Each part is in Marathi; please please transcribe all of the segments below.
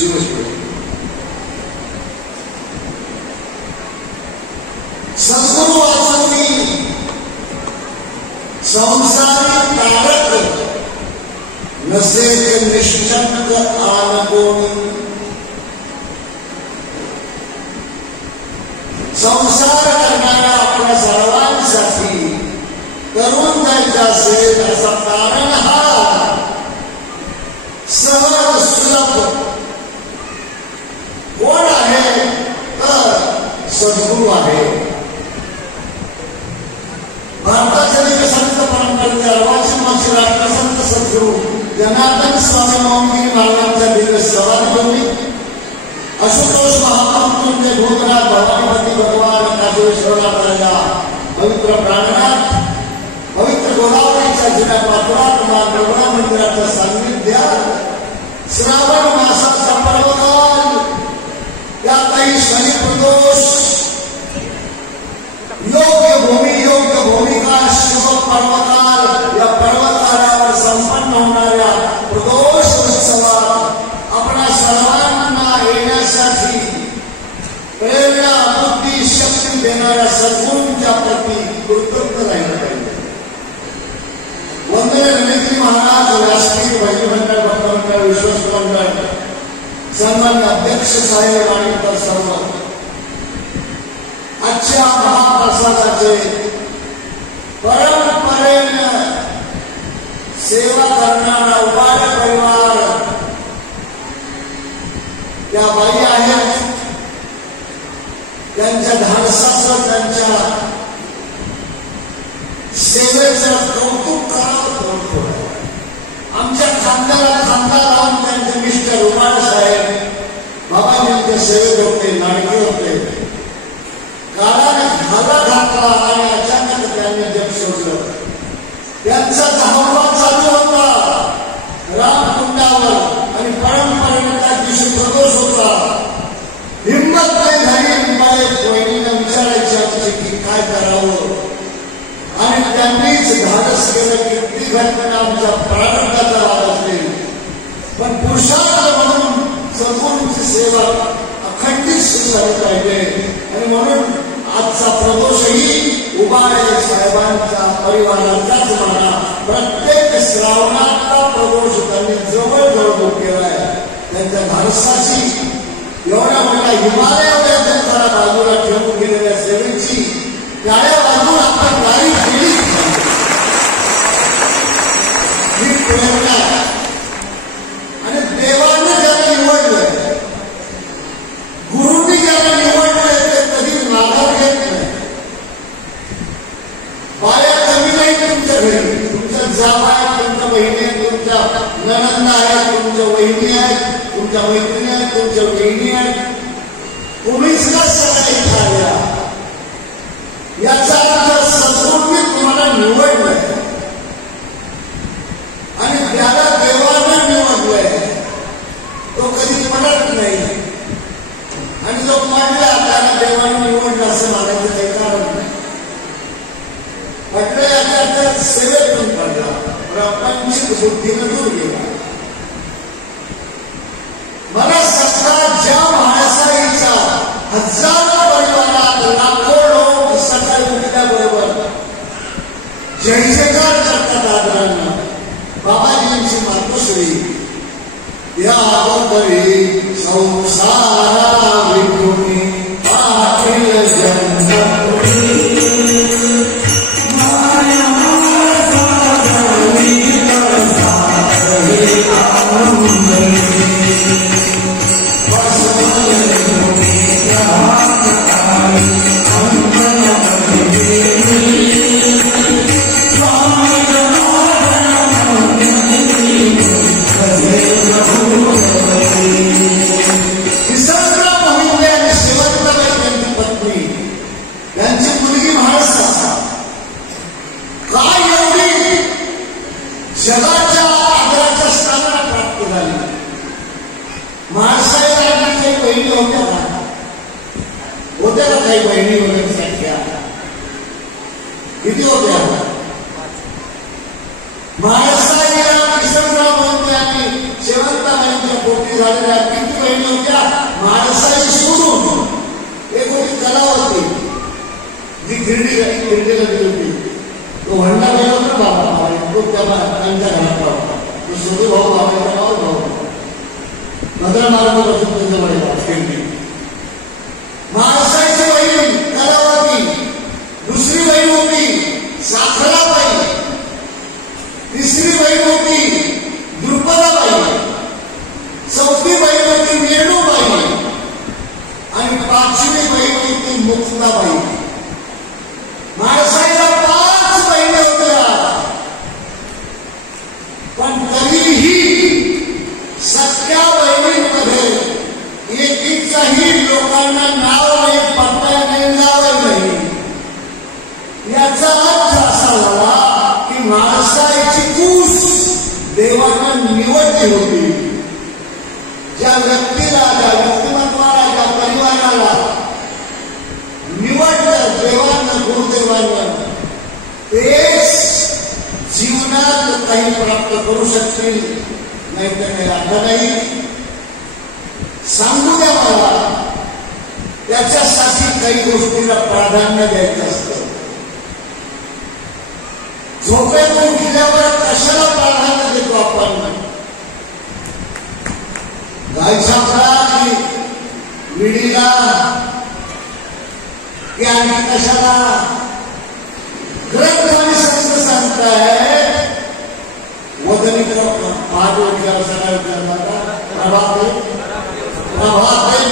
शिवशिव सद्गुरु वाचनी संसारी कारक नसे निष्ठंक आनगोनी संसार करणाऱ्या आपल्या सर्वांसाठी करून द्यायचा असेल असा कारण हा सहज सुलभ कोण आहे तर सद्गुरु आहे. भारताच्या संत परंपरेचे अर्वाचीन राष्ट्रसंत सद्गुरु जनार्दन स्वामी मोहनगिरी महाराजांच्या दिवस सवारी होती. आशुतोष महामृत्युंजय भूतनाथ भवानीपती भगवान काशेश्वराच्या पवित्र प्रांगणात पवित्र गोदावरीच्या जुन्या पात्रात नवरा मंदिराच्या सान्निध्यात श्रावण मासाचा पर्वकाल त्यातही शनी प्रदोष योग्य भूमिका शुभ पर्वकाल या पर्वतावर संपन्न होणाऱ्या प्रदोष उत्सवात आपणा सर्वांना येण्यासाठी प्रेरणा बुद्धी शक्ती देणाऱ्या सद्गुरूंच्या प्रती कृतज्ञ राहिलं पाहिजे. वंदनीय रणेजी महाराज व्यासपीठ भजनी मंडळ भक्तमंडळ विश्वस्त मंडळ सन्मान्य अध्यक्ष साहेब आणि इतर सर्व आजच्या महाप्रसादाचे परंपरेने सेवा करणारा उपाय परिवार या बाई आहेत. त्यांच्या धाडसाचं त्यांच्या सेवेचं कौतुक करावं. आमच्या खांद्याला खांदा लावून त्यांचे मिस्टर उपाय साहेब बाबाजींच्या सेवेत होते, लाडके होते. काळाने धागा घातला आणि अचानक त्यांनी जग सोडलं. त्यांचा धावा चालू होता रामकुंडावर आणि परंपरेने त्या दिवशी प्रदोष होता. हिंमत नाही झाली वहिनीला विचारायची की काय करावं आणि त्यांनीच धाडस केलं की ती घटना आमच्या प्रारंभाचा वाद असेल पण पुरुषार्थ म्हणून सद्गुरूंची सेवा अखंडित सुरू झाली पाहिजे. आणि म्हणून आजचा प्रदोषही उबाळे साहेबांचा परिवाराचाच म्हणा. प्रत्येक श्रावणातला प्रदोष त्यांनी जवळजवळ केलाय. त्यांच्या धाडसाची एवढ्या मोठ्या हिमालयाच्या जरा बाजूला ठेवून गेलेल्या सेवेची त्याच्या बाजूला आपण गाडी केली ही प्रेरणा. आणि देवाने ज्याला निवडलंय गुरुनी ज्याला निवडलंय ते कधी माघार घेत नाही. बाया कमी नाही तुमच्या घरी. तुमच्या जावा आहेत, तुमच्या बहिणी आहेत, तुमच्या नणंदा आहेत, तुमच्या वहिनी आहेत, तुमच्या मैत्रिणी आहेत, तुमच्या बहिणी आहेत. तुम्हीच का सगळे खाल्या याचा अर्थ सद्गुरूंनी तुम्हाला निवडलंय आणि त्याला देवानं निवडलंय तो कधी पडत नाही. आणि जो पडला त्याला देवाने निवडलं असं मानायचं काही कारण नाही. पडलं याच्या सेवेतून पडला प्रपंचिक बुद्धीनं दूर गेला. मला सत्ता ज्या महासाईचा हजारो परिवारात लाखो लोक सकाळी उठल्याबरोबर जय जयकार करतात आदरांना. बाबाजींची मातोश्री या अगोदरी संसारा विभूमी पाटील जन्मभूमी जगाच्या आदराच्या स्थानाला प्राप्त झाली. महासाहेबांच्या काही बहिणी होत्या का काही बहिणी वगैरे संख्या किती होत्या? महासाहेबांना किशनराव मोहिते आणि शेवंताबाईंच्या पोटी झालेल्या किती बहिणी होत्या माणसाची सोडून. एक होती कलावती जी गिरडीला गेली होती. तो भंडा गेला होता बाबा, तो त्यांच्या घरात होता. तो सगळे भाऊ भाऊ भद्रा मार्गापासून त्यांच्या वडील गिरडी. माणसाची बहीण कलावती, दुसरी बहीण होती साखराबाई, तिसरी बहीण होती द्रुपदाबाई, चौथी बहीण होती वेणूबाई आणि पाचवी बहीण होती मुक्ताबाई. माणसाला 5 बहिणी होत्या, पण तरीही सख्या बहिणींमध्ये एकीचाही लोकांना नाव नाही, पत्ता नाही, नाव नाही. याचा अर्थ असा झाला की माणसाची कूस देवानं निवडली होती. ज्या व्यक्तीला, ज्या व्यक्तिमत्वाला, ज्या परिवाराला निवडलं देवानं, गुरुदेवानं, तेच जीवनात काही प्राप्त करू शकतील, नाही तर काही आता नाही. सांगू द्या मला, त्याच्यासाठी काही गोष्टीला प्राधान्य द्यायचं असतं. झोपेतून उठल्यावर कशाला प्राधान्य देतो आपण? गाय छापला की विडीला की आणि कशाला? ग्रंथ आणि संत सांगताय वदनी पाठ उठल्यावर सकाळी प्रभाते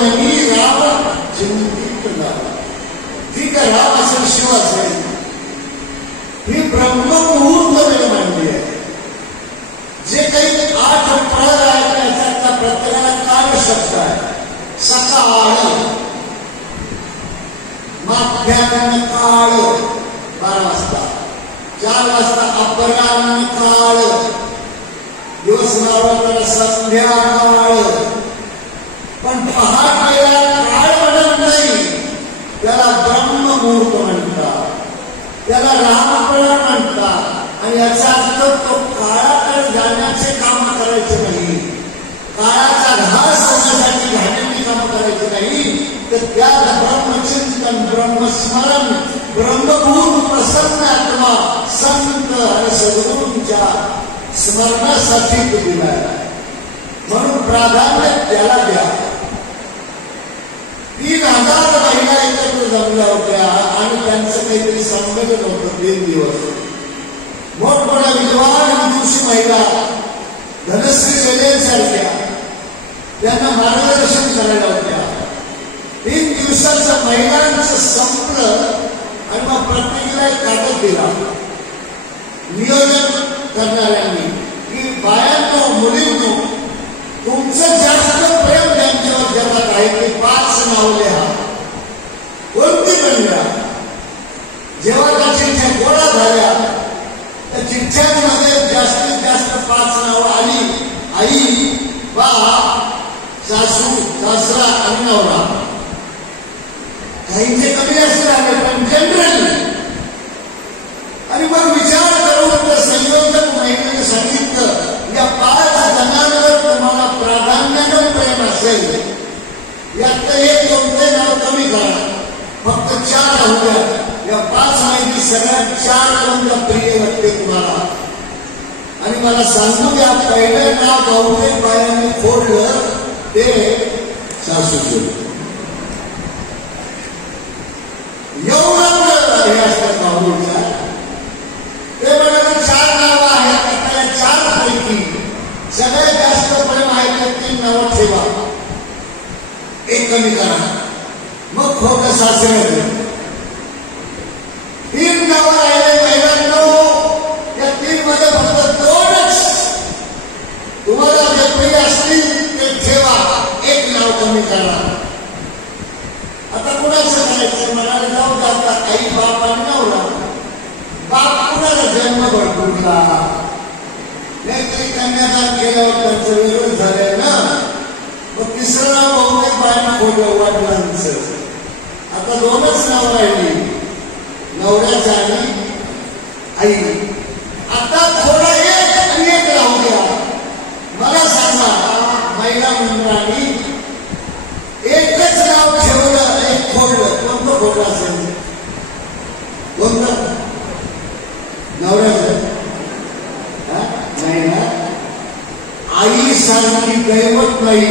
नाही राम चिंतित झाला. ठीक आहे, राम असेल, शिव असेल, ही ब्रह्ममुहूर्त मांडली आहे. जे काही 8 प्रहर आहेत त्याचा प्रत्येकाला काळ शब्द आहे. सकाळ, माध्यान्ह काळ 12 वाजता, 4 वाजता अपराह्न काळ, दिवस नावाला संध्याकाळ. पण पहाटेला काळ म्हणत नाही, त्याला ब्रह्ममुहूर्त म्हणतात, त्याला रामकळा म्हणतात. आणि याचा अर्थ तो काळाकडे जाण्याचे काम करायचे नाही, काळाचा ऱ्हास होण्यासाठी घाण्याची काम करायचे नाही, तर त्या ब्रह्मचिंतन, ब्रह्मस्मरण, ब्रह्मभूत प्रसन्न आत्मा संत आणि सद्गुरूंच्या स्मरणासाठी तो दिलाय. म्हणून प्राधान्य त्याला द्या. 3000 महिला एकत्र जमल्या होत्या आणि त्यांचं काहीतरी संमेलन होतं 3 दिवस. मोठमोठ्या विद्वान विदुषी महिला, धनश्री वेलेंसारख्या, त्यांना मार्गदर्शन करायला होत्या. 3 दिवसाचं महिलांचं संपलं आणि मग प्रत्येकीला एक कागद दिला नियोजन करणाऱ्यांनी की बायांनो, मुलींनो, तुमचं जास्त प्रेम त्यांच्यावर जगात आहे की 5 नाव लिहा, कोणती पण लिहा. जेव्हा त्या चिठ्ठ्या गोळा झाल्या, त्या चिठ्ठ्यांमध्ये जास्तीत जास्त 5 नावं आली. आई, बा, सासू, सासरा आणि नवरा. काहींचे कमी असं आले, पण जनरल. आणि मग विचार करून तर संयोजक महिलेने सांगितलं, या 5 जणांवर तुम्हाला प्राधान्यानं प्रेम असेल, यात एक कोणते नाव कमी करा, फक्त 4 राहू द्या. या 5 माहिती सगळ्यात 4 तुमच्या प्रिय वाटते तुम्हाला. आणि मला सांगू द्या, पहिलं नाव बहुतेक बायांनी फोडलं ते सासूचं. एवढं हे असतात बाबूच्या. ते म्हणाले 4 नावं आहेत, त्या 4 पैकी सगळ्यात जास्त प्रेम आहे ते 3 नावं ठेवा, एक कमी करा. मग खोटं सासरे 3 नावं राहिले महिलांनो. या 3 मध्ये फक्त 2च तुम्हाला जे प्रिय असतील ते ठेवा, एक नाव कमी करा. आता कुणाचं करायचं? म्हणाले जाऊ जाता आई, बाप आणि नवरा. बाप कुणाला जन्म भरपूरला, नाहीतरी कन्यादान केल्यावर त्यांचं वेगळं झालंय ना. मग 3रं नाव बहुतेक बायांना खोटं वडिलांचं. आता 2च नाव राहिली, नवऱ्याचं आणि आई. आता थोडा एक आणि एक राहू द्या. मला सांगा, महिला इंद्राणी एकच नाव ठेवलं, एक खोडलं. कोणतं खोडलं असेल? कोणतं? नवऱ्याचं नाही ना. आई सारखी दैवत नाही,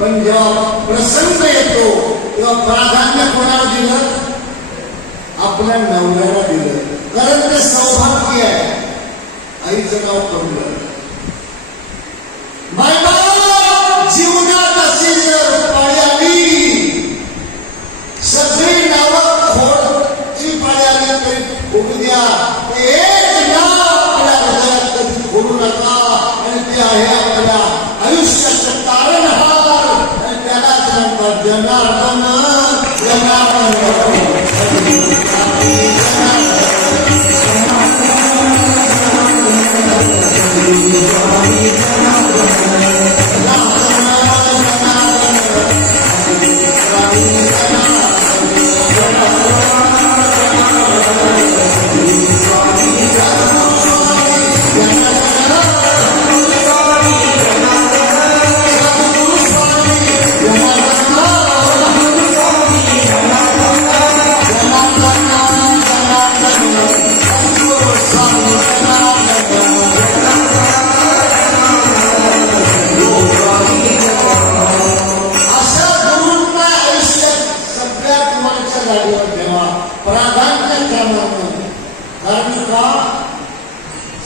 पण जेव्हा प्रसंग येतो तेव्हा प्राधान्य कोणाला दिलं? आपल्या नवऱ्याला दिलं, कारण ते सौभाग्य आहे. आईचं नाव पडलं. मायबाप जीवनात अशी जर पाळी आली, सगळी नावं खोडची पाळी आली तरी खोडू द्या. एक नाव आपल्या हृदयात कधी खोडू नका, आणि ते आहे आपल्या आयुष्याचं तारणहार, आणि त्यालाच म्हणतात जनार्दन. जनार्दन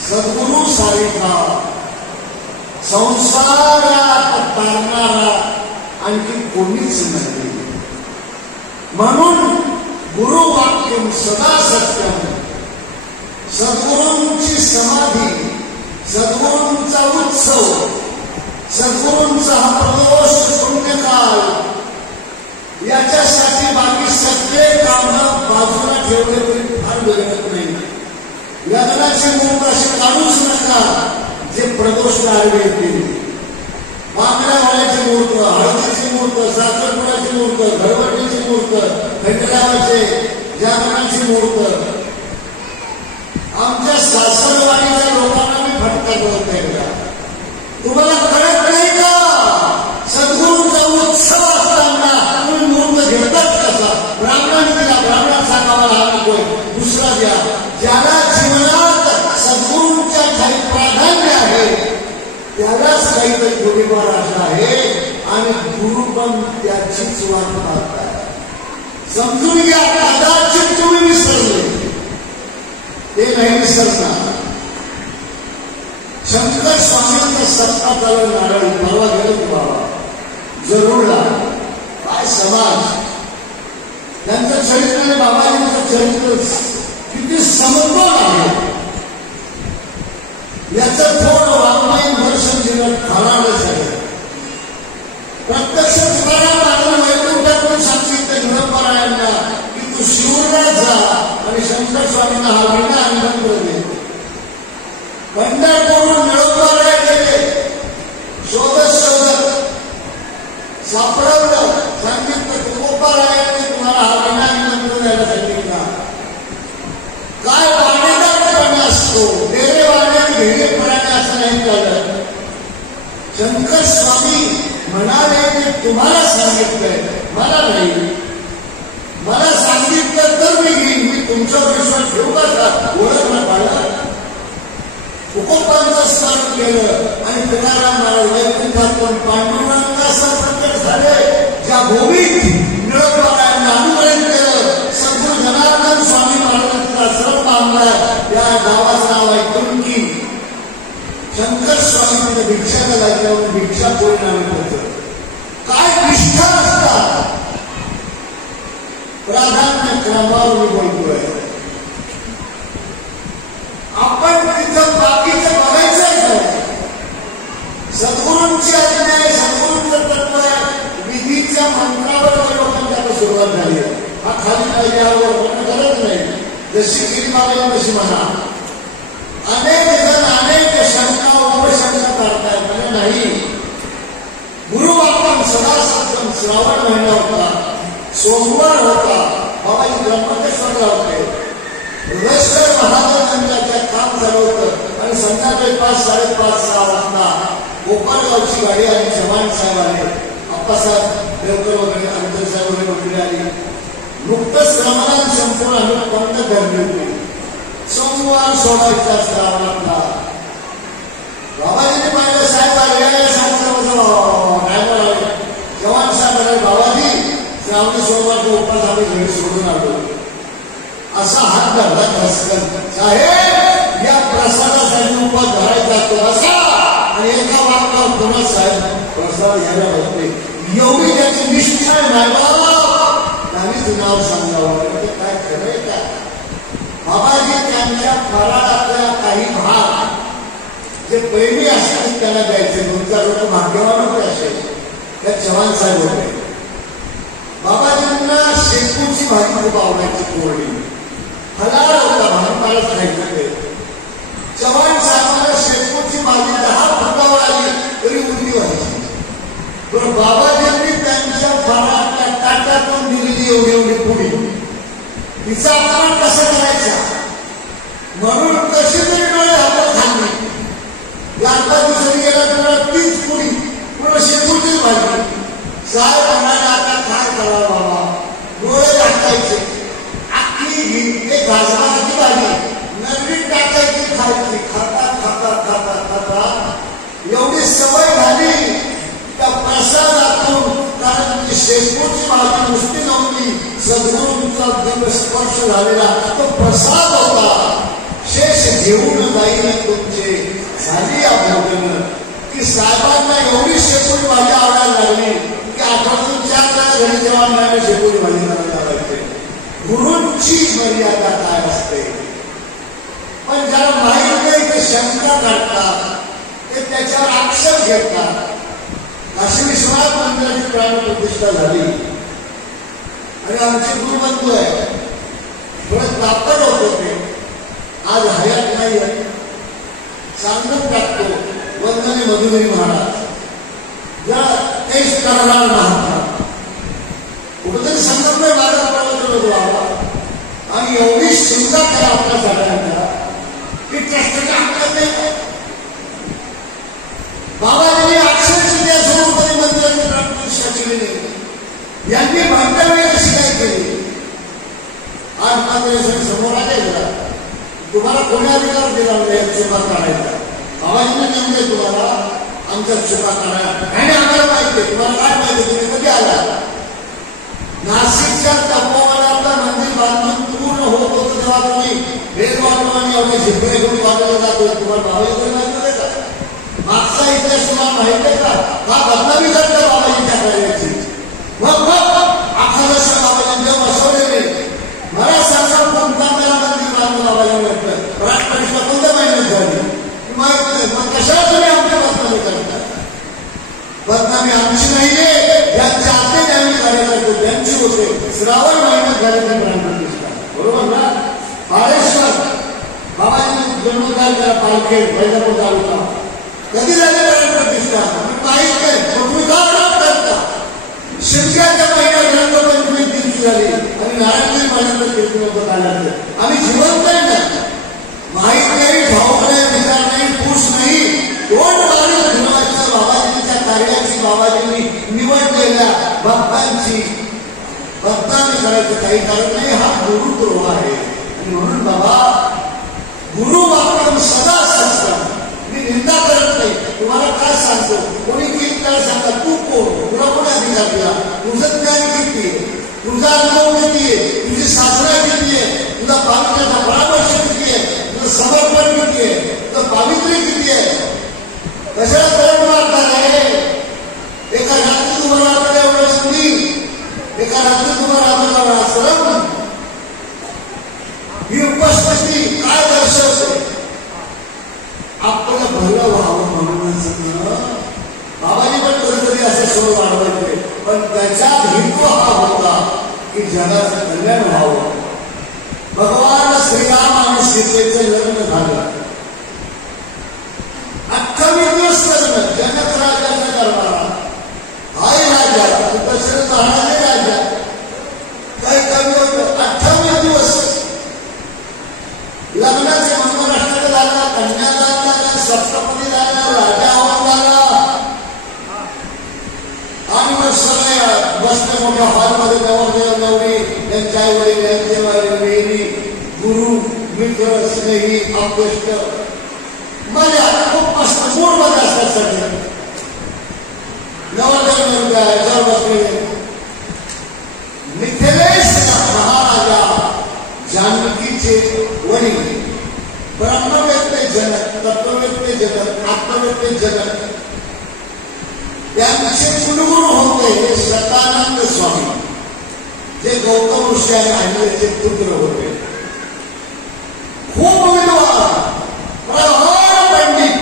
सद्गुरु सारिखा संसारात तारणारा आणखी कोणीच नाही. म्हणून गुरुवाक्यम सदा सत्यम. सद्गुरूंची समाधी, सद्गुरूंचा उत्सव, सद्गुरूंचा हा प्रदोष पुण्यकाल, याच्यासाठी बाकी सगळे कामं बाजूला ठेवले तरी फार बिघडत नाही. लग्नाचे मुहूर्त असे काढूच नका जे प्रदोषला आडवे येतील. बांगड्या घालायचे मुहूर्त, हळदीचे मुहूर्त, साखरपुड्याचे मुहूर्त, घरवटीचे मुहूर्त, खंडगावाचे, जागरणाचे मुहूर्त. आमच्या सासरवाडीच्या लोकांना मी फटका बोलतोय का? तुम्हाला कळत नाही का? सद्गुरूंचा उत्सव असताना तुम्ही मुहूर्त घेतात कसा? ब्राह्मण दिला, ब्राह्मण सांगावा हा नकोय, दुसरा द्या. ज्याला जीवनात सद्गुरूंच्या काही प्राधान्य आहे त्यालाच काहीतरी थोडीफार आशा आहे, आणि गुरु पण त्याचीच वाट पाहताय. समजून घ्या, कदाचित तुम्ही विसरले, ते नाही विसरणार. शंकर स्वामींचा सत्ता चालू नारळ परवा गेलो की बाबा जरूरला. काय समाज, त्यांचं चरित्र आणि बाबाजींचं चरित्र किती समतोल आहे याचं थोडं वाङ्मयीन दर्शन जीवन खाणारच आहे. प्रत्यक्ष तुकाराम वैकुंठातून सांगितलं निरंपरायांना की तू शिवला जा आणि शंकर स्वामींना हा विना आनंद दे. पंढरपूरून निरंपराय गेले, शोधत शोधत सापडवलं. सांगितलं तुकोबारायांनी तुम्हाला हा विना आनंद द्यायला सांगितलं. काय वाणीदारपणा असतो, डेरे वाणे घेणे पडाणे असं नाही कळलं. शंकर स्वामी म्हणाले की तुम्हाला सांगितलंय, मला नाही. मला सांगितलं तर मी घेईन, मी तुमच्यावर विश्वास ठेवू का? ओळखलं पाहिलं. उकोपांचं स्मरण केलं आणि तुकाराम वैकुंठातून पांडुरंगासह प्रकट झाले. ज्या भूमीत निरंपरायांना अनुकरण केलं, सद्गुरू जनार्दन स्वामी महाराजांचा आश्रम बांधलाय, त्या गावाचं नाव आहे तुर्की. शंकर स्वामी भिक्षाला लागल्यावर भिक्षा कोणी नाव होतं. काय निष्ठा असतात, प्राधान्य क्रमावर मी बोलतोय. आपण तिथं बाकीचं बघायचं नाही. सद्गुरूंची आज्ञा आहे, सद्गुरूंचं तत्व आहे. विधीच्या मंत्रावर लोकांची आता सुरुवात झाली आहे. हा खाली पाहिल्यावर गरज नाही, जशी केली मागेल तशी म्हणा. अनेक जण अनेक शंका उपशंका काढतायत, म्हणजे नाही. गुरु आपण सदा सत्संग श्रावण महिना होता, सोमवार होता, बाबाजी ब्रह्मकेश्वरला होते. हृदयेश्वर महाराजांच्या काम झालं होतं आणि संध्याकाळी 5, 5:30, 6 वाजता गोपाळगावची गाडी आणि चव्हाण साहेब आले, अप्पासाहेब देवकर वगैरे अंतर साहेब वगैरे मंडळी आली. नुकतंच रमजान संपूर्ण आम्ही पंत धरली होती. सोमवार सोडायचा श्रावणातला बाबाजीने पाहिलं साहेब आले, चव्हाण साहेब आले, बाबाजी श्रावणी सोमवारचा उपास आम्ही घरी सोडून आलो. असा हात धरला धसकन, साहेब या प्रसादासाठी उपास धरायचा तो असा, आणि एका वाक्यावर पुन्हा साहेब प्रसाद घ्यायला होते. एवढी त्याची निष्ठा नाही त्यांनीच नाव सांगावं, काय खरंय का? बाबाजी त्यांच्या फराळातल्या काही भाग जे पहिली असतील त्याला द्यायचे. दोन-चार लोक भाग्यवान होते असे, त्या चव्हाण साहेब होते. बाबाजींना शेपूची भाजी खूप आवडायची, कोरडी हलाल होता, भाजीपालाच खायचं ते. चव्हाण साहेबांना शेपूची भाजी 10 फुटावर आली तरी उरली व्हायची. पण बाबाजींनी त्यांच्या फराळातल्या ताटातून दिलेली एवढी एवढी पुडी, तिचा अपमान कसा करायचा म्हणून कशी तरी डोळे हातात खाल्ली. गणपती जरी गेला तर तीच पुडी पुढे शेपूचीच भाजी. साहेब म्हणाले आता काय करावं बाबा, डोळे टाकायचे, आखी एक घासभाजी भाजी नवीन टाकायची, खायची. खाता खाता खाता खाता एवढी सवय झाली त्या प्रसादातून, कारण ती शेपूची भाजी नुसती नव्हती, सद्गुरूंचा दिव्य स्पर्श झालेला तो प्रसाद होता. शेष घेऊन जाईल तुमचे झाली या भोजन. की साहेबांना एवढी शेपूची भाजी आवडायला लागली की आठवड्यातून 4 तास घरी जेव्हा मिळाले शेपूची भाजी करायला लागते. गुरूंची मर्यादा काय असते, पण ज्याला माहीत नाही ते शंका काढतात, ते त्याच्यावर आक्षेप घेतात. काशी विश्वनाथ मंदिराची प्राणप्रतिष्ठा झाली आणि आमचे गुरुबंधू आहे थोडं तापड होत होते, आज हयात नाही आहे, सांगून टाकतो. वंदने मधुगिरी महाराज जरा तेच करणार महाराज कुठेतरी संगमने माझा प्रवचन होतो बाबा, आणि एवढी शिंगा करा आपल्या सगळ्यांच्या की त्याच्याकडे हक्क नाही. बाबाजींनी अक्षरशः त्या स्वरूपाने मंदिराची प्राणप्रतिष्ठा केली नाही. यांनी भांडवली कशी काय केली? आज मात्र समोर आले का तुम्हाला कोणी अधिकार दिला नाही चुका काढायचा? बाबाजीने नेमले तुम्हाला आमच्या चुका काढायला, आणि आम्हाला माहिती तुम्हाला काय माहिती, तुम्ही कधी आला? नाशिकच्या तपोवनातलं मंदिर बांधून पूर्ण होत होतं तेव्हा तुम्ही वेदवाटवानी एवढे झिपरे घेऊन बांधलं जातो. तुम्हाला बाबाजी माहिती आहे का? मागचा इतिहास तुम्हाला माहिती आहे का? हा बदनामी करता बाबाजीच्या कार्याची. मग अखादशा बाबाजींच्या बसवलेले मला सांगा कोणता मेला मंदिर बांधलं बाबाजी म्हटलं, प्राणप्रतिष्ठा कोणत्या महिन्यात झाली माहित नाही. मग कशाला तुम्ही आमच्या बदनामी करता? बदनामी आमची नाहीये, ज्यांच्या आते ज्यांनी कार्यकर्ते त्यांची होते. श्रावण महिन्यात झाली ती प्राणप्रतिष्ठा, बरोबर ना? बाळेश्वर बाबाजीने जीर्णोद्धार केला, पालखे वैजापूर तालुका. कधी झाली प्राणप्रतिष्ठा माहीत नाही, तुम्ही का करता? शिमग्याच्या महिन्यात रंगपंचमी दिवशी झाली आणि नारायणगिरी महिन्यात कीर्तनोत्सव झाल्यानंतर आम्ही जिवंत नाही ना, माहीत नाही, भाव नाही, विचार नाही, पूस नाही. कोण वारी धुवायच्या बाबाजींच्या कार्याची, बाबाजींनी निवडलेल्या भक्तांची भक्तांनी करायचं काही कारण नाही. हा गुरुद्रोह आहे. आणि म्हणून बाबा गुरु वाक्यम सदा असतात. मी निंदा करत नाही, तुम्हाला काय सांगतो, कोणी किती काय सांगा, तू कोण, तुला कोणी अधिकार दिला, तुझं ज्ञान किती आहे, तुझा अनुभव किती आहे, तुझी साधना किती आहे, तुझा पावित्र्याचा परामर्श किती आहे, तुझं समर्पण किती आहे, तुझं पावित्र्य किती आहे. कशाला करत मारणार आहे? एका रात्री तुम्हाला आपल्याला एवढं संधी, एका रात्री तुम्हाला आपल्याला आश्रम, ही उपस्थिती काय दर्शवते? आपलं भलं व्हावं म्हणूनच बाबाजी पण कधीतरी असे स्वर वाढवायचे, पण त्याच्यात हेतू हा होता की जगाचं कल्याण व्हावं. भगवान श्रीराम आणि सीतेचं लग्न झालं, 28 दिवस लग्न, जनक राजाचा दरबार, आई राजा, दशरथ महाराज राजा, काय कमी होतं? 28 दिवस लग्नाचे मंगलाष्टक झाला, कन्यादान झालं, सप्तपदी झाला, राजा हवन झाला, बसल्या मोठ्या हॉलमध्ये नवरदेव नवरी त्यांच्या आई वडील त्यांचे वडील गुरु मित्र स्नेही अपृष्ट माझ्या खूप मस्त मूड मध्ये असतात सगळे नवरदेव नवरी याच्यावर बसलेले मिथिलेश महाराजा जानकीचे वडील ब्रह्मवेत्ते जनक तत्ववेत्ते जनक आत्मवेत्ते जनक त्यांचे कुलगुरू होते शतानंद स्वामी जे गौतम ऋषी आणि अहिल्याचे पुत्र होते खूप विद्वान प्रहार पंडित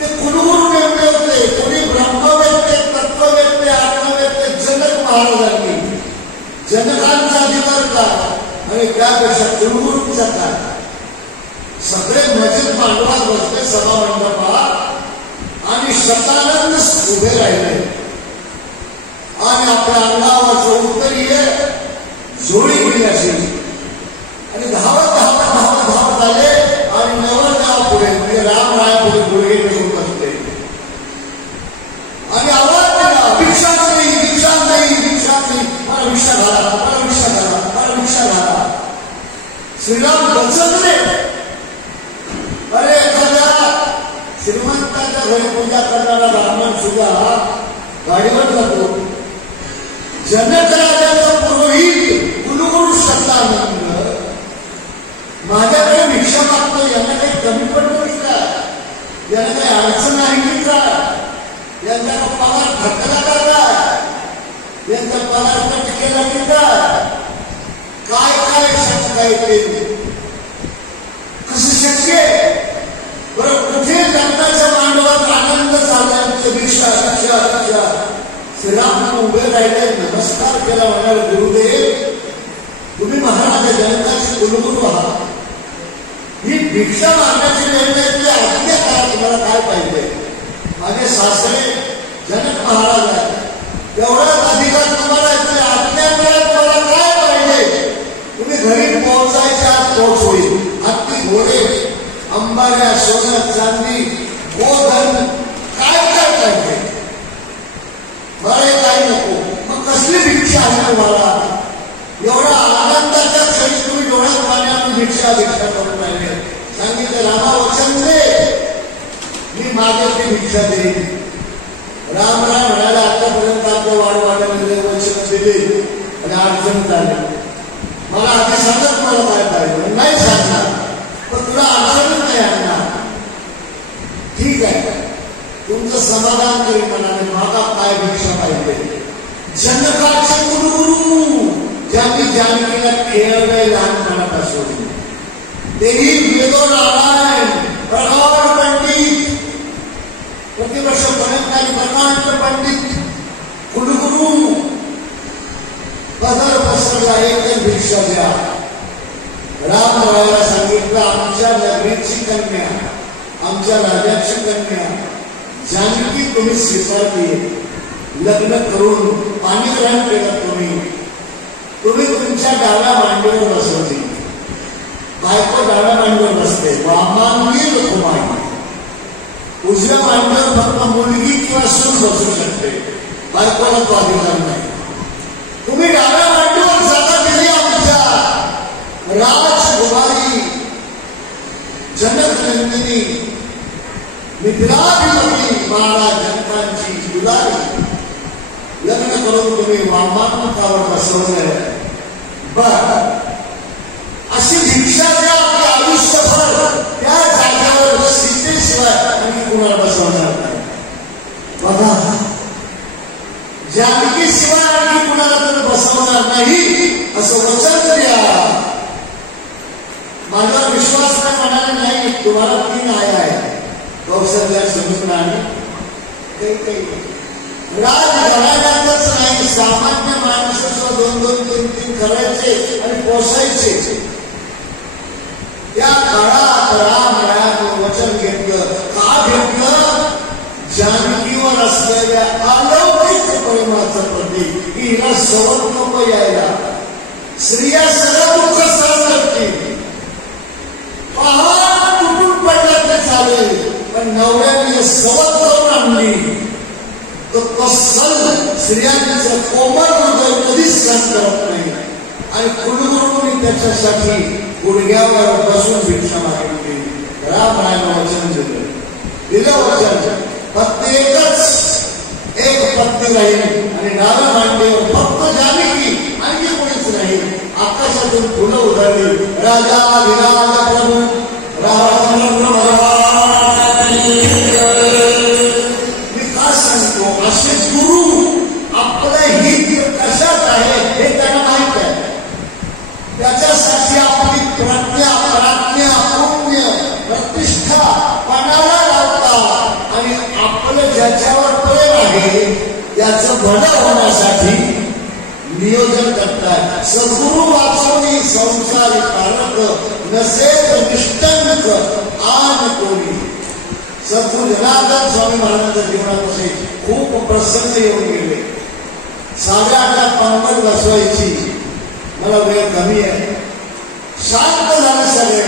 ते कुलगुरू नेमले होते कोणी ब्रह्मवेत्ते तत्ववेत्ते आत्मवेत्ते जनक महाराजांनी जनकांचा अधिकार का आणि त्यापेक्षा कुलगुरूंचा का सगळे मजेत मांडवात बसले सभा मंडपात आणि शतानंद उभे राहिले आणि आपल्या अंगावरचं उत्तरीय जोडी गेली अशी आणि धावत धावत धावत धावत आले आणि नवरदेवा पुढे म्हणजे रामराया पुढे गुडघे टेकून बसले आणि आवाज दिला भिक्षा नाही भिक्षा नाही भिक्षा नाही मला भिक्षा घाला मला भिक्षा घाला मला भिक्षा घाला श्रीराम गचकले अरे एखाद्या श्रीमंताच्या घरी पूजा करणारा ब्राह्मण सुद्धा गाडीवर जातो जनक राजाचा पुरोहित कुलगुरू शतानंद माझ्याकडे भिक्षा मागतो यांना काही कमी पडतो की का यांना काही अडचण आहे की का यांचा पगार थकला का यांचा पगार कट केला की काय काय शक्य आहे कसं शक्य बरं कुठे लग्नाच्या मांडवात आनंद चालला भिक्षा भिक्षा भिक्षा श्रीराम उभे राहिले नमस्कार केला म्हणाल गुरुदेव तुम्ही महाराज जनकाचे कुलगुरू आहात ही भिक्षा मागण्याची निर्णयाची आज्ञा करा तुम्हाला काय पाहिजे माझे सासरे जनक महाराज आहेत एवढाच अधिकार तुम्हाला येते आज्ञा करा तुम्हाला काय पाहिजे तुम्ही घरी पोहोचायच्या आत पोहोच होईल हत्ती घोडे अंबाड्या सोनं चांदी गोधन काय काय पाहिजे बरे काही नको मग कसली भिक्षा आहे तुम्हाला एवढा आनंदाच्या क्षणी तुम्ही डोळ्यात पाण्यातून भिक्षा भिक्षा करून राहिले सांगितलं रामा वचन दे मी मागे ती भिक्षा देईन राम राम म्हणाला आतापर्यंत आपल्या वाढवाड्यामध्ये वचन दिले आणि अडचण झाली मला आधी सांगत मला काय पाहिजे नाही सांगणार पण तुला अडचण नाही आणणार ठीक आहे तुमचं समाधान करी म्हणाले मागा काय भिक्षा पाहिजे जनकाचे कुलगुरू ज्यांनी जानकीला खेळवलंय लहानपणापासून तेही वेदो नारायण प्रगाढ पंडित प्रतिवर्ष बनवणारी प्रकांड पंडित कुलगुरू पदर पसरला एक भिक्षा द्या रामरायाला सांगितलं आमच्या नगरीची कन्या आमच्या राजाची कन्या जानकी तुम्ही स्वीकारली लग्न करून पाणी ग्रहण केलं तुम्ही तुमच्या डाव्या मांडीवर बसवली बायको डाव्या मांडीवर बसते वामांगी रुक्माई उजव्या मांडीवर फक्त मुलगी किंवा सून बसू शकते बायकोला तो अधिकार नाही तुम्ही डाव्या मांडीवर जागा दिली आमच्या राजकुमारी जनक नंदिनी मिथिलाधिपती महाराज जनकांची दुलारी लग्न करून तुम्ही वामात्मकावर बसवलंय बर अशी भिक्षा द्या आपल्या आयुष्यभर त्या जागेवर सीतेशिवाय आणि कुणाला बसवणार नाही बघा जानकीशिवाय आणखी कुणाला तर बसवणार नाही असं वचन द्या माझा विश्वास नाही म्हणाले नाही तुम्हाला 3 आया आहे कौशल्या समुद्र आणि काही काही राजघराण्यातच नाही सामान्य माणसाचं 2-2, 3-3 करायचे आणि पोसायचे त्या काळात रामरायानं वचन घेतलं का घेतलं जानकीवर असलेल्या अलौकिक प्रेमाचं प्रतीक हिला सवत नको यायला स्त्रिया सगळं दुःख सहन करतील पहाड तुटून पडला तर चालेल पण नवऱ्याने सवत करून आणली तो सल स्त्रियांचं कोमल हृदय कधीच सहन करत नाही आणि कुलगुरूंनी त्याच्यासाठी गुडघ्यावर बसून भिक्षा मागितली. रामायण वचन दिलं वचन पत्नी एक पत्नी राहील आणि डाव्या मांडीवर फक्त जानकी, आणखी कोणीच नाही. आकाशातून फुलं उधळली. राजा विराज प्रभू रामचंद्र भगवान. मी का सांगतो, असे गुरु आपलं हित कशात आहे हे त्यांना माहित आहे. त्याच्यासाठी आपली प्रज्ञा पुण्य प्रतिष्ठा पणाला लावतात आणि आपलं ज्याच्यावर प्रेम आहे त्याचं भलं होण्यासाठी नियोजन करतात. सद्गुरु वाचवणी संसारी कारक नसेल निष्ठंक आन कोणी. सद्गुरु जनार्दन स्वामी महाराजांच्या जीवनात असे खूप प्रसंग येऊन गेले. साध्या आठा पंगत बसवायची. मला वेळ कमी आहे. शांत झाले सगळे.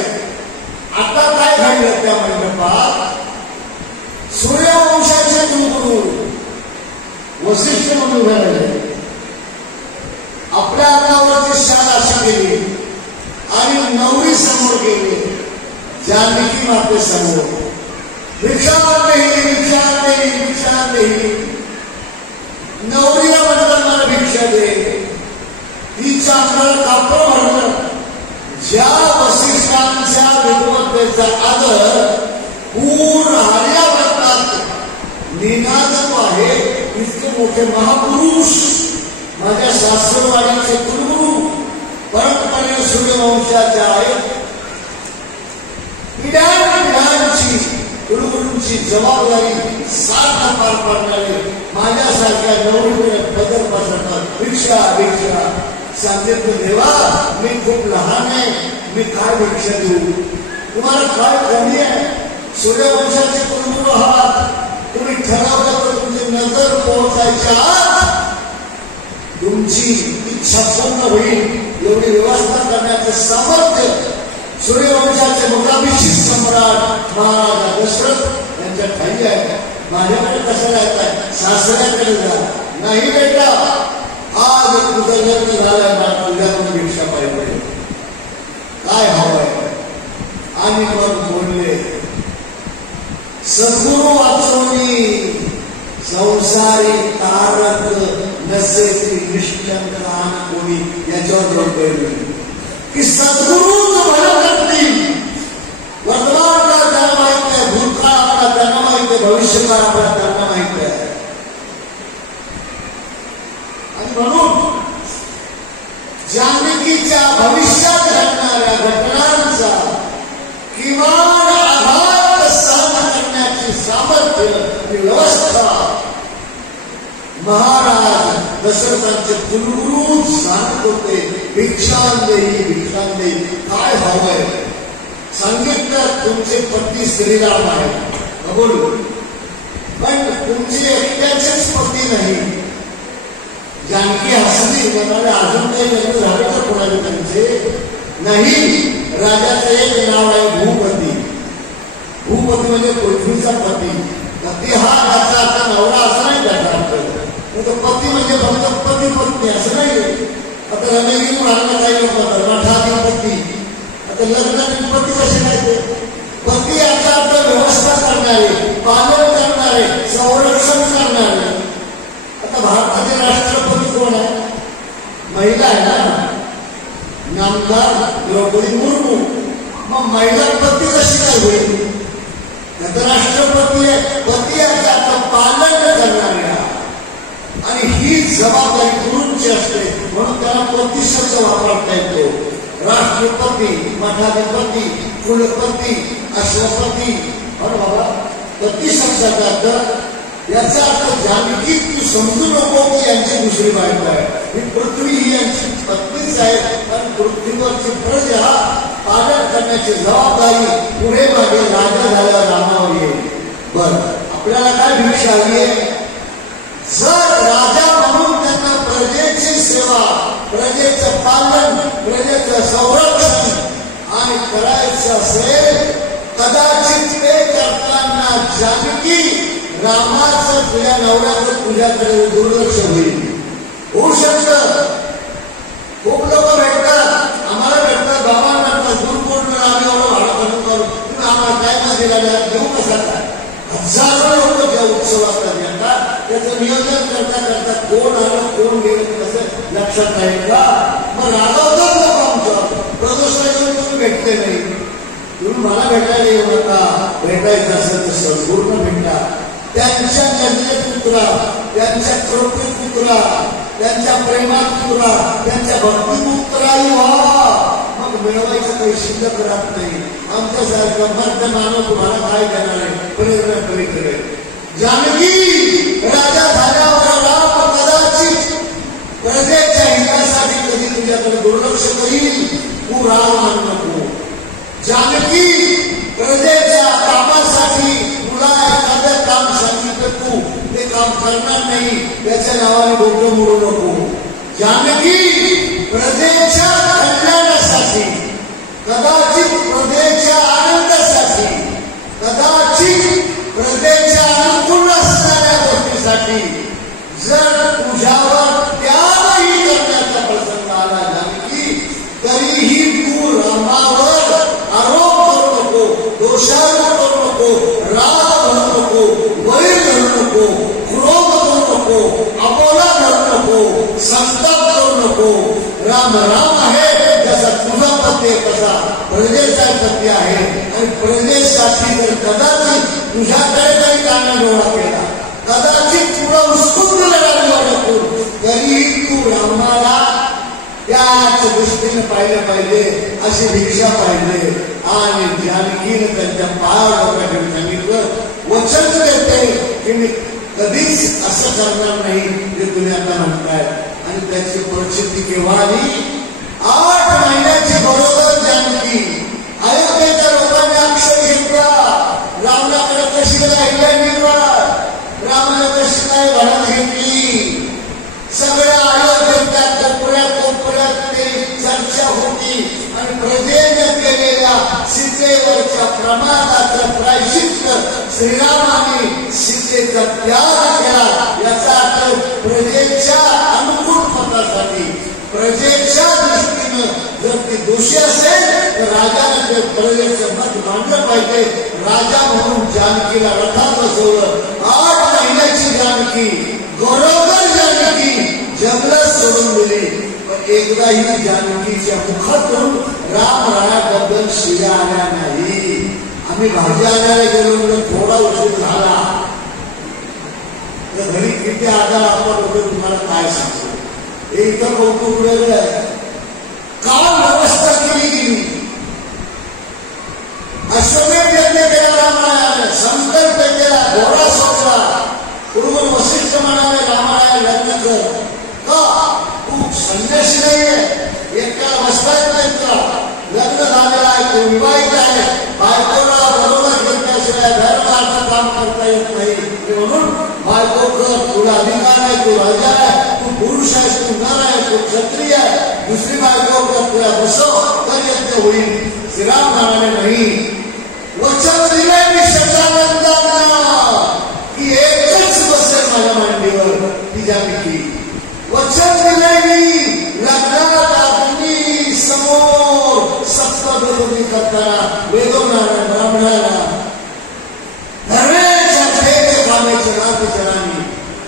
आता काय घडलं त्या मंडपात? सूर्यवंशाचे कुलगुरू वसिष्ठ म्हणून उभे राहिले. आपल्या अंगावरची शाल अशी केली आणि नवरी समोर गेली. जानकी माते समोर. विचार नाही. नवरीला म्हणतात मला भिक्षा दे. तिच्या अंगाला कापड भरलं. ज्या वसिष्ठांच्या विद्वत्तेचा आदर पूर्ण आर्यावर्तात निनादत्व आहे, इतके मोठे महापुरुष माझ्या सासरवाडीचे कुलगुरू परंपरेने सूर्यवंशाचे आहेत. पिढ्यांची कुलगुरूंची जबाबदारी सार्थ पार पाडणारे माझ्यासारख्या नवरीकडे बदल पसरतात. भिक्षा सांगितलं, देवा मी खूप लहान आहे, मी काय भिक्षा देऊ? तुम्हाला काय कमी आहे? सूर्यवंशाचे कुलगुरू आहात. तुम्ही ठरवलं तर तुमची नजर पोहोचायच्या आत तुमची इच्छा पूर्ण होईल एवढी व्यवस्था करण्याचे सामर्थ्य सूर्यवंशाचे मुकाभिषिक सम्राट महाराजा दशरथ यांच्या ठाई आहे. माझ्याकडे कशाला येत आहे? सासऱ्याकडे जा. नाही बेटा, आज तुझं लग्न झालंय ना, तुझ्याकडून भिक्षा पाहिजे. काय हवंय? आणि मग बोलले, सद्गुरु वाचवणी संसारी तारक नसेल निष्ठंक कोणी. याच्यावर जोडले की सद्गुरूच भलं करतील. वर्तमानकाळ त्यांना माहित आहे, भूतकाळ आपला त्यांना माहित आहे, भविष्यकाळ आपला त्यांना माहित आहे. आणि म्हणून जानकीच्या भविष्यात घडणाऱ्या घटनांचा किमान आघात सहन करण्याची सामर्थ्य आणि व्यवस्था महाराज दशरथांचे कुलगुरू सांगत होते. भिक्षांदेही. काय हवंय? सांगितलं तुमचे पती श्रीराम आहे, कबूल. पण तुमचे एकट्याचेच पती नाही. जानकी हसली, म्हणाले अजून काही लग्न झाले का कोणाला त्यांचे? नाही. राजाचं एक नाव आहे भूपती. भूपती म्हणजे पृथ्वीचा पती. पती हा त्याचा आता नवरा असा नाही त्याचा अर्थ. पती म्हणजे फक्त पती पत्नी असं नाही. आता रमेगिरी महाराज काही लोक म्हणतात मठाधिपती. आता लग्न पती कसे काय ते? पती याचा अर्थ व्यवस्था करणारे, पालन करणारे, संरक्षण करणारे. आता भारताचे राष्ट्रपती कोण आहे? महिला आहे ना, नामदार द्रौपदी मुर्मू. मग महिला पती कशी काय होईल? आता राष्ट्रपती आहे. पती याचा अर्थ पालन करणारे. आणि ही जबाबदारी गुरूंची असते, म्हणून त्याला पती शब्द वापरता येतो. राष्ट्रपती, मठाधिपती, कुलपती, अश्वपती. बाबा पती शब्दाचा अर्थ, याचा अर्थ जानकी तू समजू नको की यांची दुसरी बायको आहे. ही पृथ्वी ही यांची पत्नीच आहे. पण पृथ्वीवरची प्रजा पालन करण्याची जबाबदारी पुढे मागे राजा झाल्यावर रामावर येईल. बर, आपल्याला काय भिक्षा हवी आहे? जर राजा म्हणून त्यांना प्रजेची सेवा, प्रजेचं पालन, प्रजेचं संरक्षण आणि करायचं असेल, कदाचित ते करताना जानकी रामाचं तुझ्या नवऱ्याचं तुझ्याकडे दुर्लक्ष होईल. होऊ शकतं. खूप लोक भेटतात, आम्हाला भेटतात, बाबा भेटतात, गुरुपौर्णिमेला आम्ही एवढं भाडं करून करू, तुम्ही आम्हाला काय ना दिला देऊ कसा काय. हजारो लोक ज्या उत्सवात येतात त्याचं नियोजन करता करता कोण आलं कोण गेलं कसं लक्षात राहील का. मग रागवतात लोक आमचं. प्रदोषला येऊन तुम्ही भेटले नाही, तुम्ही मला भेटायला येऊ नका. भेटायचं असेल तर सद्गुरूंना भेटा. त्यांच्या नजरेत उतरा, त्यांच्या कृपेत उतरा, त्यांच्या प्रेमात उतरा, त्यांच्या भक्तीत उतराई व्हा. मग मिळवायचं काही शिल्लक राहत नाही. आमच्यासारखं मध्य मानव तुम्हाला काय देणार आहे, प्रेरणा कधी करेल. जानकी राजा झाल्यावर राम कदाचित प्रजेच्या हितासाठी कधी तुझ्याकडे दुर्लक्ष करील. तू राम मान नको. जानकी प्रजेच्या कामासाठी तुला एखादं काम सांगितलं तू ते काम करणार नाही, त्याच्या नावाने डोकं मोडू नको. जानकी प्रजेच्या कल्याणासाठी, कदाचित प्रजेच्या आनंदासाठी, कदाचित प्रजेच्या अनुकूल असणाऱ्या गोष्टीसाठी जर तुझ्यावर त्यागही करण्याचा प्रसंग आला जानकी, तरीही तू रामावर आरोप करू नको, दोषारोप करू नको, राग धरू नको, वैर धरू नको, क्रोध करू नको, अबोला धरू नको, संताप करू नको. राम राम आहे जसा तुझा पती कसा प्रजेचा पती आहे. आणि प्रजेसाठी जर कदाचित तुझ्याकडे काही कारण गोळा केला, कदाचित तुला उत्स्फूर्त लढायला नको, तरी तू रामाला त्याच दृष्टीने पाहिलं पाहिजे, अशी भिक्षा पाहिजे. आणि जानकीने त्यांच्या पायावर सांगितलं, वचन देते की मी कधीच असं करणार नाही जे तुम्ही आता म्हणताय. आणि त्याची परिस्थिती केव्हा आली? 8 महिन्याची बरोबर जानकी अयोध्येच्या लोकांनी अक्षर घेतला. रावणाकडे कशी राहिल्या निर्वाळ, रामाने कशी काय भरत घेतली. सगळ्या अयोध्येच्या कोपऱ्यात कोपऱ्यात ते चर्चा होती. आणि प्रजेने केलेल्या सीतेवरच्या प्रमादाचं प्रायश्चित्त श्रीरामाने सीतेचा त्याग केला. याचा अर्थ प्रजेच्या अनुकूल मतासाठी, प्रजेच्या दृष्टीनं जर ती दोषी असेल तर राजाने ते प्रजेचं मत मांडलं पाहिजे. राजा म्हणून जानकीला रथात बसवलं. 8 महिन्याची जानकी, गरोदर जानकी जंगलात सोडून दिली. पण एकदाही जानकीच्या मुखातून राम रायाबद्दल शिव्या आल्या नाही. आम्ही भाजी आणायला गेलो म्हणून थोडा उशीर झाला तर घरी किती आजार आपण होतो तुम्हाला काय सांगतो. हे इथं कौतुक वेगळं आहे. काल व्यवस्था केली गेली. अश्वमेध यज्ञ केला रामायणाने, संकल्प केला, घोडा सोडला. पूर्व वसिष्ठ म्हणाले रामायण लग्न कर. का तू संन्यासी नाहीये, एकट्याला बसता येत नाही तुला. लग्न झालेला आहे, तू विवाहित आहे, बायकोला बरोबर घेतल्याशिवाय घरदारचं काम करता येत नाही. म्हणून बायको कर, तुला अधिकार आहे, तू राजा आहे, तू पुरुष आहेस, तू नर आहे, तू क्षत्रिय आहे. दुसरी बायको कर, तुला बसव तर यज्ञ होईल. श्रीराम म्हणाले नाही. वचन दिले मी शशानंदांना की एकच बसेल माझ्या मांडीवर ती जानकी. वचन दिले मी लग्नात अग्नी समोर सत्ता विरोधी करताना वेदोनाला ब्राह्मणाला धर्मेच्या ध्येय कामाचे नाथचरांनी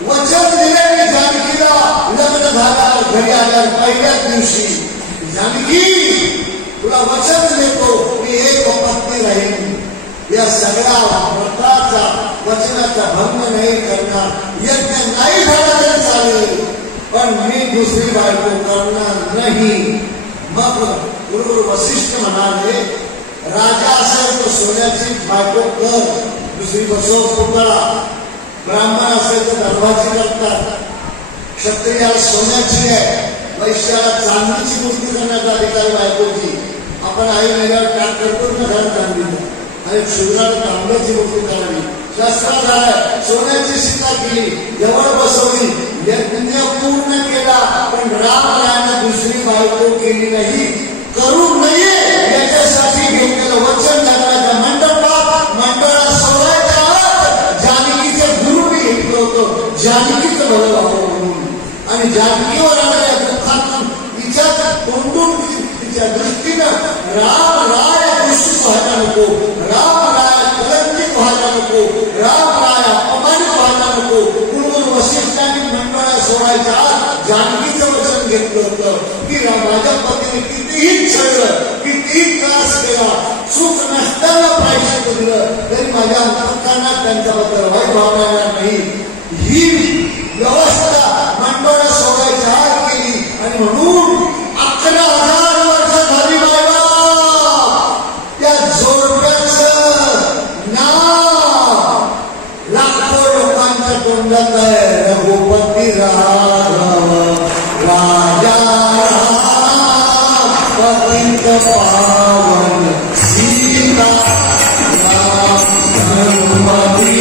वचन दिले मी जानकीला. लग्न झाल्यावर घरी आल्यावर पहिल्याच दिवशी जानकी तुला वचन देतो मी एक पत्नी राहील. या सगळ्या व्रताचा वचनाचा भंग नाही करणार. यज्ञ नाही झाला तरी चालेल, पण मी दुसरी बायको करणार नाही. मग गुरु वसिष्ठ म्हणाले राजा असेल तर सोन्याची बायको कर, दुसरी बसव पुतळा. ब्राह्मण असेल तर दरवाजी करतात. क्षत्रियाला सोन्याची आहे, वैश्याला चांदीची मूर्ती करण्याचा अधिकार बायकोची. आपण आई वेळेला टाक करतो ना घर चांदीचा, आणि शूद्राला तांब्याची मूर्ती करावी. शास्त्रात आहे सोन्याची सीता केली, जवळ बसवली, यज्ञ पूर्ण केला. पण रामरायाने दुसरी बायको केली नाही, करू नये याच्यासाठी घेतलेलं वचन लग्नाच्या मंडपात मंडळा सोडायच्या जानकीचे नको, रामराय कलंकित व्हायला नको, रामराय अपमानित व्हायला नको म्हणून वसिष्ठांनी मंडळा सोडायच्या जानकीचं वचन घेतलं होतं की माझ्या पतीने कितीही छळलं, कितीही त्रास केला, सुख नसताना प्रायश्चित्त दिलं तरी माझ्या अंतःकरणात त्यांच्याबद्दल वाईट भावना येणार नाही. ही व्यवस्था मंडळा सोडायच्या केली आणि म्हणून 11,000 वर्ष झाली बाबा त्या जोडप्याचं नाव लाखो लोकांच्या तोंडात आहे. रघुपती राघव राजा पतित पावन सीता रघुपती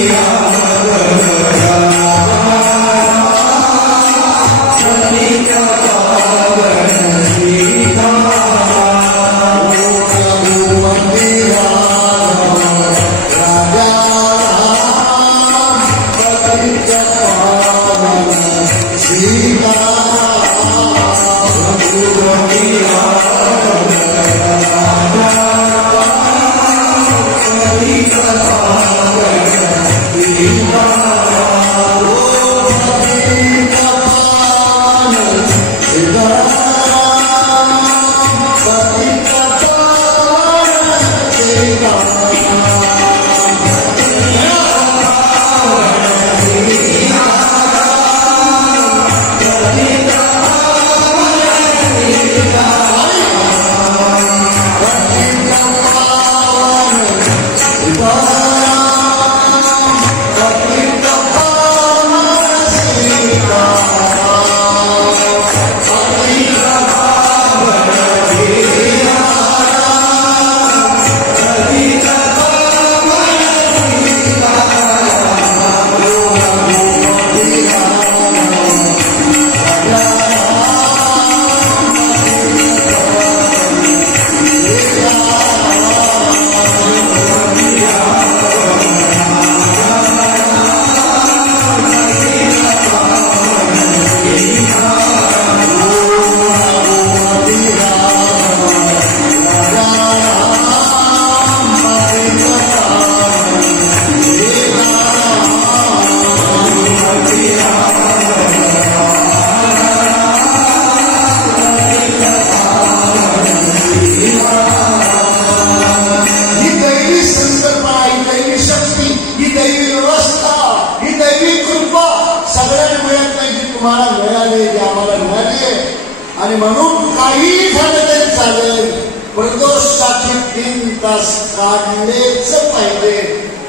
आणि म्हणून काही झालं तरी चालेल, प्रदोषाचे 3 तास काढलेच पाहिजे.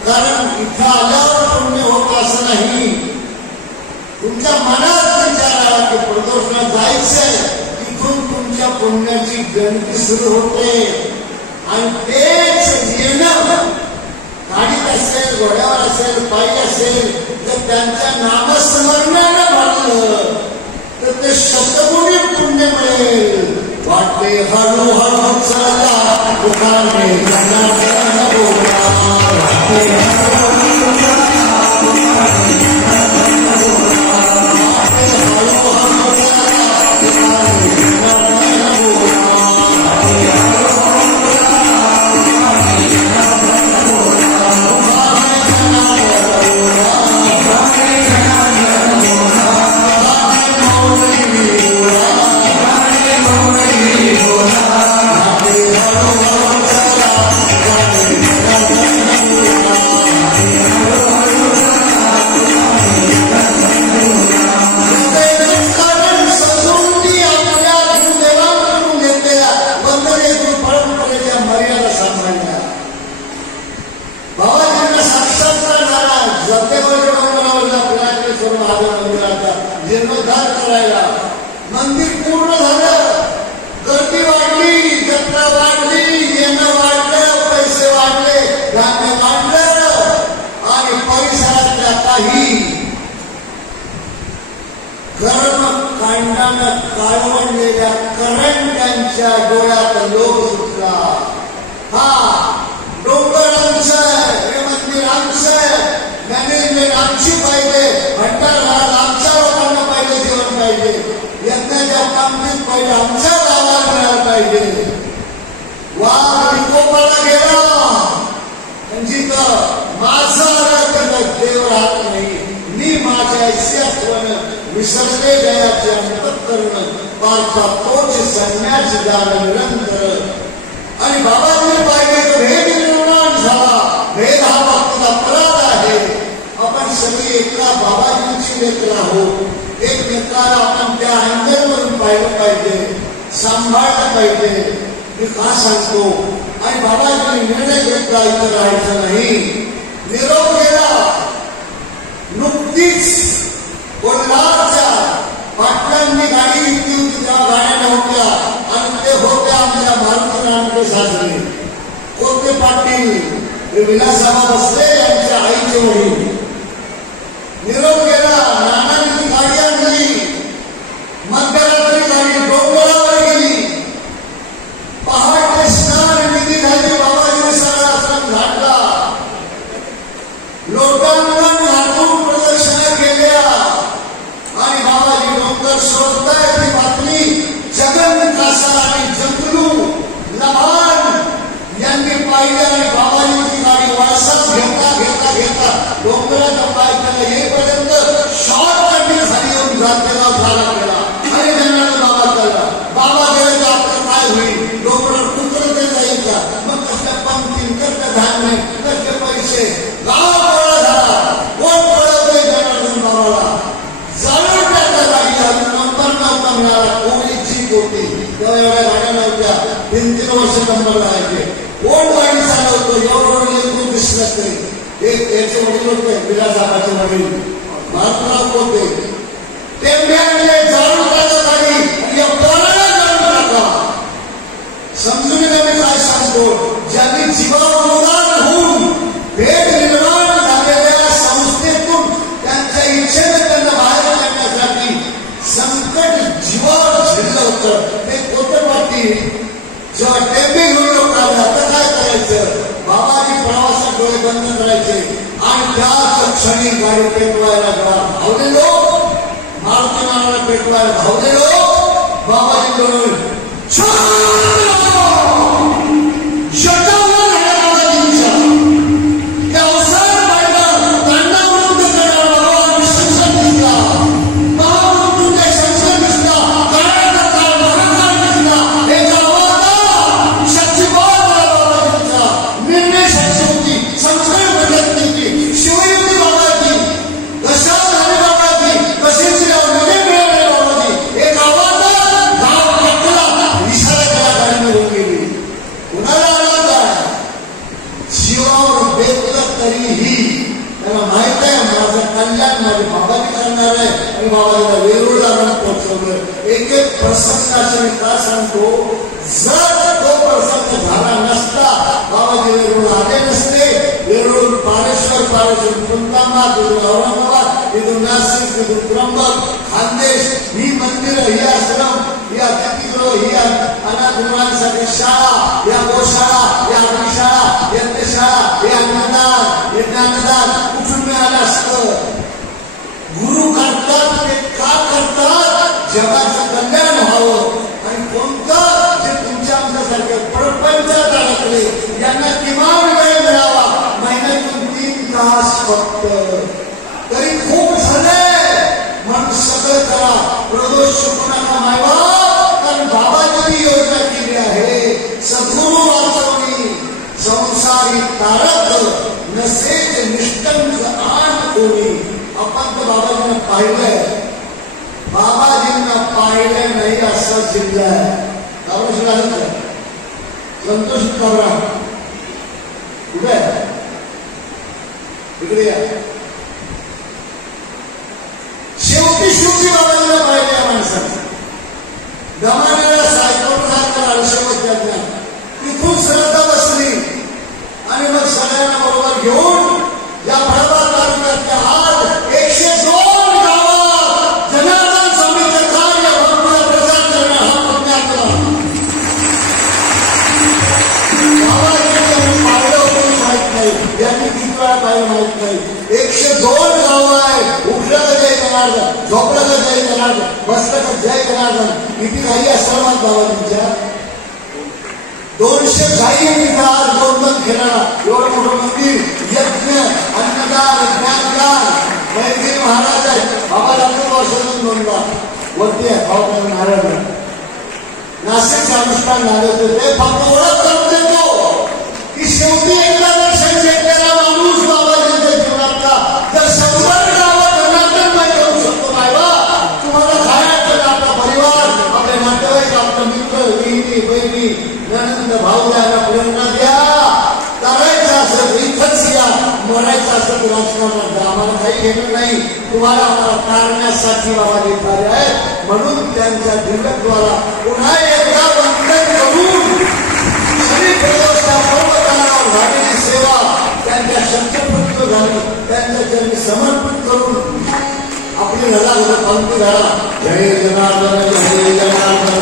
कारण इथं आल्यावर पुण्य होत असं नाही. तुमच्या मनात विचार आला की प्रदोषला जायचंय, तिथून तुमच्या पुण्याची गणती सुरू होते. आणि तेच येणं गाडीत असेल, घोड्यावर असेल, पायी असेल, तर त्यांच्या नामस्मरणानं भरलं तर ते शतकोटी पुण्य मिळेल. वाटे हळूहळू चला दुकाने जनार्दन बोला, वाटे हळूहळू चला दुकाने जनार्दन बोला, वाटे हळूहळू चला दुकाने जनार्दन बोला, वाटे हळूहळू चला दुकाने जनार्दन बोला, वाटे जनार्दन बोला, वाटे जनार्दन बोला, जीर्णोद्धार करायला मंदिर पूर्ण झालं. गर्दी वाढली, जत्रा वाढली, येणं वाढलं, पैसे वाढले, धान्य वाढलं आणि परिसरातल्या काही कर्मकांडानं काळवडलेल्या करंट्यांच्या डोळ्यात लोभ सुटला. हा डोंगर आमचं आहे, हे मंदिर आमचं आहे, मॅनेजमेंट आमची पाहिजे, भंडारघाट आमच्या लोकांना पाहिजे, जेवण पाहिजे, यज्ञाच्या कामगिरीत पाहिजे, आमच्या गावात मिळालं पाहिजे. वाघ विकोपाला गेला, तिथं माझा देव राहत नाही. मी माझ्या ऐश्वर्याने विसरले गयाचे अंतःकरण पालता तोच संन्यास झाला निरंतर. आणि बाबांनी पाहिजे तर भेद निर्माण झाला. भेद हा भक्तीला अपराध आहे. आपण सगळी एका बाबाजींची लेकर आहोत. एकमेकाला आपण त्या अँगलवरून पाहिलं पाहिजे, सांभाळलं पाहिजे. मी का सांगतो? आणि बाबाजींनी निर्णय घेतला इथं राहायचं नाही. निरोप केला. नुकतीच कोल्हारच्या पाटलांनी गाडी घेतली होती. त्या गाड्या नव्हत्या आणि ते होते आमच्या मारुती नानके सासरे कोते पाटील हे विलासराव बसले यांच्या आईचे वडील. निरोप केला. नानांनी ती गाडी आणली. मध्यरात्री गाडी डोंगरावर गेली. पहाटे स्नान विधी झाली. बाबाजीने सगळा आश्रम झाडला. लोटांगण घालून प्रदक्षिणा केल्या आणि बाबाजी डोंगर शोधताय. ती बातमी जगन कासा आणि जंगलू लहान यांनी पाहिली आणि बाबाजीची गाडी वारसाच घेता घेता घेता डोंगराच्या पायथ्याला येईपर्यंत शॉर्टकट खाली येऊन जातेला झाला गेला आणि त्यांना बाबा चालला. बाबा गेले तर आपलं काय होईल? डोंगर कुत्र ते जाईल का? मग कसल्या पंक्ती, कसलं धान्य, कसले पैसे, गाव गोळा झाला. कोण पळवते जनार्दन बाबाला? जाणून टाकला गाडीला. नंबर नव्हता मिळाला. कोणी जीप होती तेव्हा एवढ्या गाड्या नव्हत्या. 3-3 वर्ष नंबर राहायचे. कोण गाडी चालवतो? एवढं लेकरू दिसलंच नाही. एक याचे वडील होते, विलासरावाचे वडील मारुतीराव होते. ते मिळाले. जाणून टाका गाडी. या पोराला जाणून टाका. समजून मी काय सांगतो? ज्यांनी जीवावर उदार होऊन भेद निर्माण झालेल्या संस्थेतून त्यांच्या इच्छेने त्यांना बाहेर काढण्यासाठी संकट जीवावर झेललं होतं. ते कोते पाटील जेव्हा टेंबे घेऊन लोक आले, आता काय करायचं? बाबाजी प्रवासात डोळे बंद करायचे आणि त्याच क्षणी गाडी पेटवायला धावले लोक. मारुती नानाला पेटवायला धावले लोक. बाबाजी डोळे प्रसंगाचे का सांगतो? जर तो प्रसंग झाला नसता, बाबाजी वेरूळ आले नसते. वेरूळ पारेश्वर, पारेश्वर कुंतांबा, तिथून औरंगाबाद, तिथून नाशिक, तिथून त्र्यंबक, खानदेश, ही मंदिरं, ही आश्रम, ही अतिथीगृह, ही अनाथ मुलांसाठी शाळा, या गोशाळा, या अग्निशाळा, यज्ञशाळा, हे अन्नदान, हे ज्ञानदान कुठून मिळालं असतं? गुरु करतात ते का करतात? जगाचं कल्याण व्हावं. आणि कोणतं जे तुमच्या आमच्यासारखे प्रपंचात अडकले यांना किमान वेळ मिळावा. महिन्यातून 3 तास फक्त, तरी खूप झाले. म्हणून सगळं करा. प्रदोष शिकू नका मायबाप. कारण बाबाजींनी योजना केली आहे. सद्गुरू वाचवणी संसारी तारक नसेच निष्ठंक आण कोणी. आपण तर बाबाजींना पाहिलंय. बाबाजींना पाहिलं नाही असं जिल्हा आहे. संतोष कबरा कुठे आहे? इकडे या. शेवटी बाबाजींना पाहिजे या माणसाने. दमानेला सायकल सारखं आयुष्यवत त्यांना तिथून श्रद्धा बसली आणि मग सगळ्यांना बरोबर घेऊन या भडवा तालुक्यातल्या आज 102 गावात जनार्दन स्वामीचे कार्य भक्तीला प्रचार करणे हा पुण्यातला. बाबाजींनी पाहिलं होतं माहित नाही. यांनी किती वेळा पाहिलं माहित नाही. 102 गावं आहे. उठलं का जय जनार्दन, झोपलं का जय जनार्दन, बसलं का जय जनार्दन. किती काही आश्रमात बाबाजींच्या 200 गाई तिथं आज 2 खेळाला एवढं मोठं मंदिर. वरती आहे भाऊ नारायण नाशिकचे अनुष्ठान झाले होते ते फक्त ओळख करून देतो की शेवटी एकदा दर्शन घेतलेला माणूस बाबाजींच्या जीवनातला जर 100 गावात धनार्दनमय करू शकतो बाबा तुम्हाला खायचं आपला परिवार आपले नातेवाईक आपले मित्र बहिणी बहिणी नंद भाऊ द्यायला प्रेरणा द्या करायचं असं इथंच या मरायचं असं राजकारणात आम्हाला काही घेणं नाही तुम्हाला आम्हाला टाळण्यासाठी बाबाजी कार्य आहे म्हणून त्यांच्या दिव्यत्वाला पुन्हा एकदा वंदन करून श्री प्रदोषा पर्वतावर झालेली सेवा त्यांच्या शब्दपूर्त झाली त्यांच्या चरणी समर्पित करून आपली लढा पंक्ती झाला जय जनार्दन जय जनार्दन